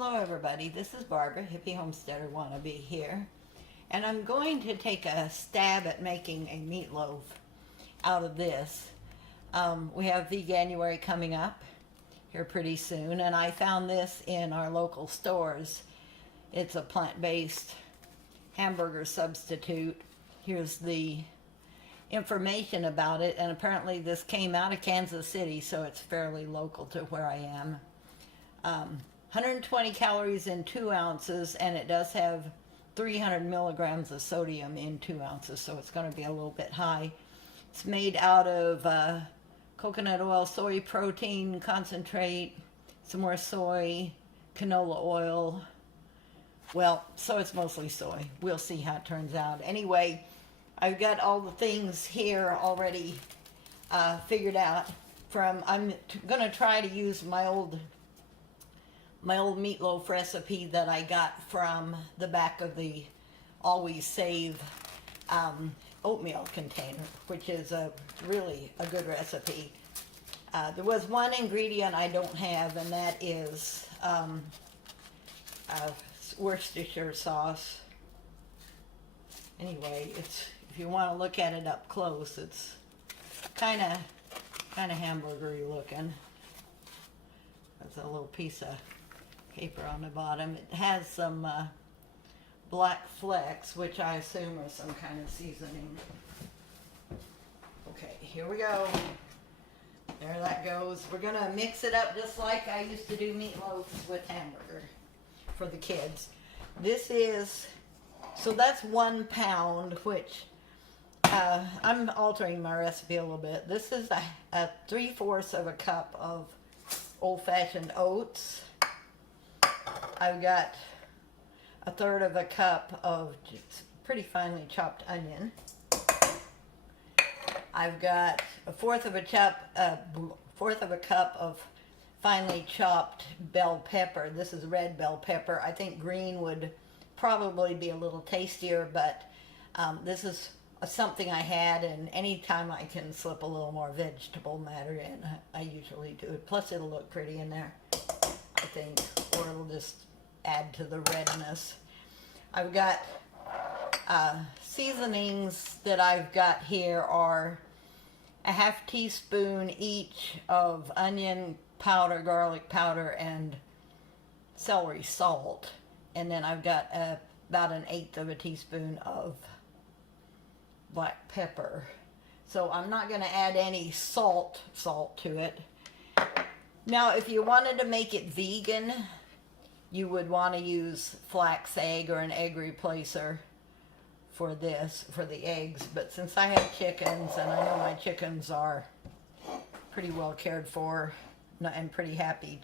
Hello everybody, this is Barbara, Hippie Homesteader Wannabe here, and I'm going to take a stab at making a meatloaf out of this. We have Veganuary coming up here pretty soon, and I found this in our local stores. It's a plant-based hamburger substitute. Here's the information about it, and apparently this came out of Kansas City, so it's fairly local to where I am. 120 calories in 2 ounces, and it does have 300 milligrams of sodium in 2 ounces, so it's going to be a little bit high. It's made out of coconut oil, soy protein concentrate, some more soy, canola oil. Well, so it's mostly soy. We'll see how it turns out. Anyway, I've got all the things here already figured out. I'm going to try to use my old meatloaf recipe that I got from the back of the Always Save oatmeal container, which is really a good recipe. There was one ingredient I don't have, and that is Worcestershire sauce. Anyway, if you want to look at it up close, it's kind of hamburgery looking. There's a little piece of paper on the bottom. It has some black flecks, which I assume are some kind of seasoning. Okay, here we go. There that goes. We're gonna mix it up just like I used to do meatloaves with hamburger for the kids. This is, so that's 1 pound, which I'm altering my recipe a little bit. This is a 3/4 of a cup of old-fashioned oats. I've got 1/3 of a cup of just pretty finely chopped onion. I've got 1/4 of a cup of finely chopped bell pepper. This is red bell pepper. I think green would probably be a little tastier, but this is something I had, and anytime I can slip a little more vegetable matter in, I usually do it. Plus it'll look pretty in there, I think, or it'll just add to the redness. I've got seasonings that I've got here are a 1/2 teaspoon each of onion powder, garlic powder, and celery salt. And then I've got about 1/8 of a teaspoon of black pepper. So I'm not going to add any salt to it. Now, if you wanted to make it vegan, you would want to use flax egg or an egg replacer for this, for the eggs. But since I have chickens, and I know my chickens are pretty well cared for and pretty happy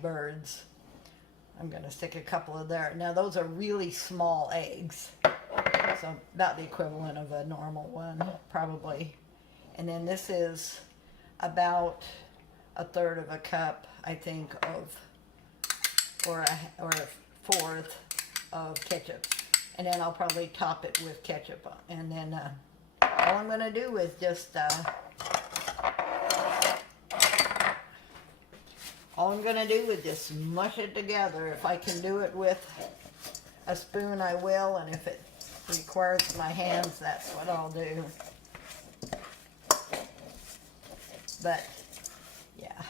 birds, I'm going to stick a couple of there. Now, those are really small eggs, so about the equivalent of a normal one, probably. And then this is about 1/3 of a cup, I think, of or a 1/4 of ketchup, and then I'll probably top it with ketchup. And then all I'm going to do is just mush it together. If I can do it with a spoon, I will, and if it requires my hands, that's what I'll do. But yeah.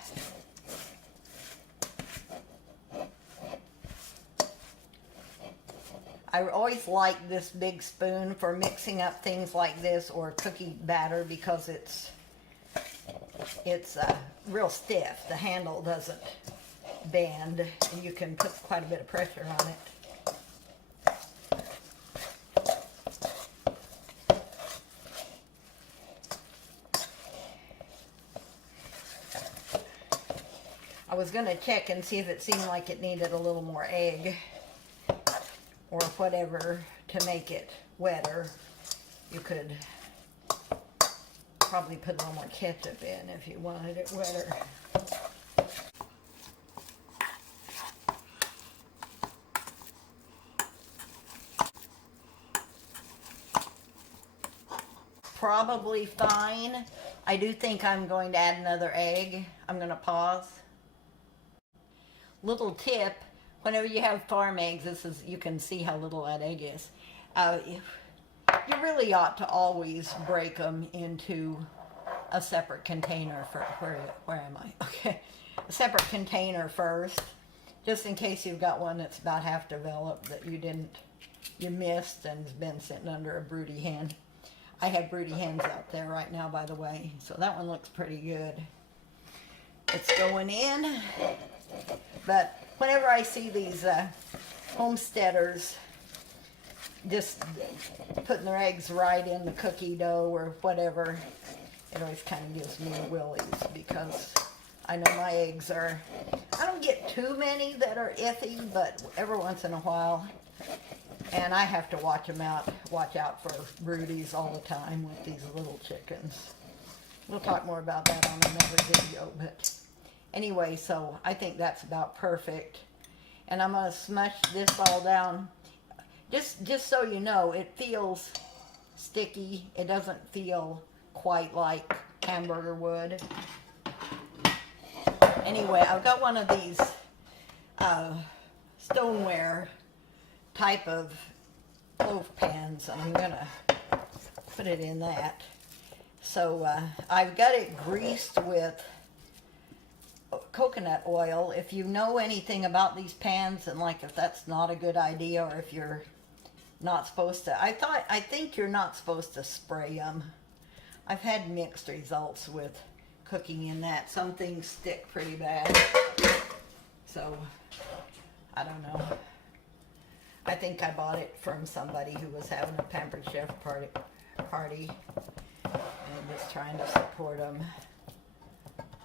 I always like this big spoon for mixing up things like this or cookie batter, because it's real stiff. The handle doesn't bend, and you can put quite a bit of pressure on it. I was going to check and see if it seemed like it needed a little more egg or whatever to make it wetter. You could probably put a little more ketchup in if you wanted it wetter. Probably fine. I do think I'm going to add another egg. I'm going to pause. Little tip, whenever you have farm eggs, you can see how little that egg is. You really ought to always break them into a separate container for, where am I? Okay. A separate container first, just in case you've got one that's about half developed that you missed and has been sitting under a broody hen. I have broody hens out there right now, by the way, so that one looks pretty good. It's going in, but whenever I see these homesteaders just putting their eggs right in the cookie dough or whatever, it always kind of gives me the willies, because I know my eggs I don't get too many that are iffy, but every once in a while, and I have to watch out for broodies all the time with these little chickens. We'll talk more about that on another video, but anyway, so I think that's about perfect. And I'm going to smush this all down. Just so you know, it feels sticky. It doesn't feel quite like hamburger would. Anyway, I've got one of these stoneware type of loaf pans, and I'm gonna put it in that. So I've got it greased with coconut oil. If you know anything about these pans, and like if that's not a good idea, or if you're not supposed to, I think you're not supposed to spray them. I've had mixed results with cooking in that. Some things stick pretty bad, so I don't know. I think I bought it from somebody who was having a Pampered Chef party and just trying to support them.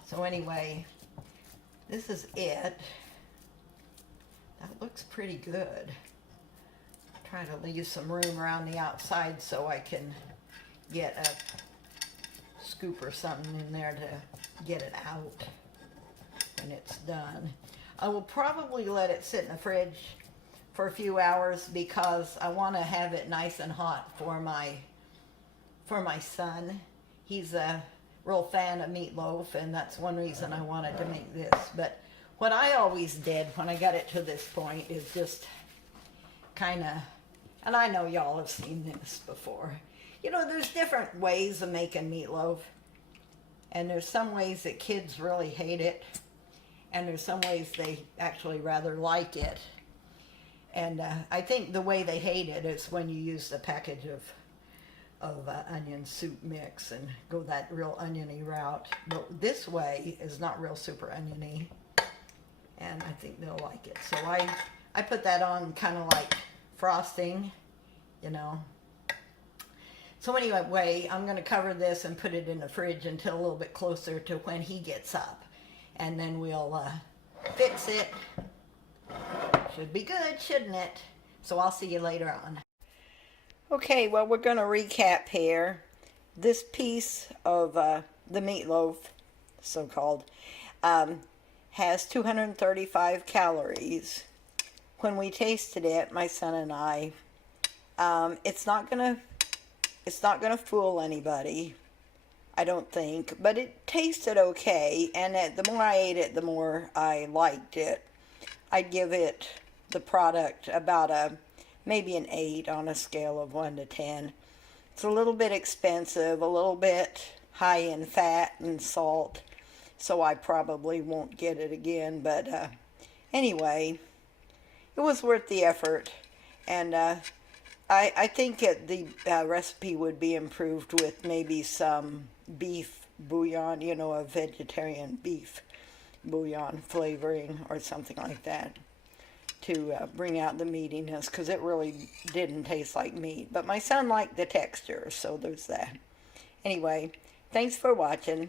So anyway, this is it. That looks pretty good. Try to leave some room around the outside so I can get a scoop or something in there to get it out when it's done. I will probably let it sit in the fridge for a few hours because I want to have it nice and hot for my son. He's a real fan of Meatloaf, and that's one reason I wanted to make this. But what I always did when I got it to this point is just kind of, and I know y'all have seen this before, you know, there's different ways of making meatloaf, and there's some ways that kids really hate it, and there's some ways they actually rather like it. And I think the way they hate it is when you use the package of onion soup mix and go that real oniony route. But this way is not real super oniony, and I think they'll like it. So I put that on kind of like frosting, you know. So anyway, I'm going to cover this and put it in the fridge until a little bit closer to when he gets up, and then we'll fix it. Should be good, shouldn't it? So I'll see you later on. Okay, well, we're going to recap here. This piece of the meatloaf, so-called, has 235 calories. When we tasted it, my son and I, it's not gonna fool anybody, I don't think, but it tasted okay, and the more I ate it, the more I liked it. I'd give it, the product, about maybe an 8 on a scale of 1 to 10. It's a little bit expensive, a little bit high in fat and salt, so I probably won't get it again, but anyway, it was worth the effort, and I think the recipe would be improved with maybe some beef bouillon, you know, a vegetarian beef bouillon flavoring or something like that to bring out the meatiness, because it really didn't taste like meat. But my son liked the texture, so there's that. Anyway, thanks for watching.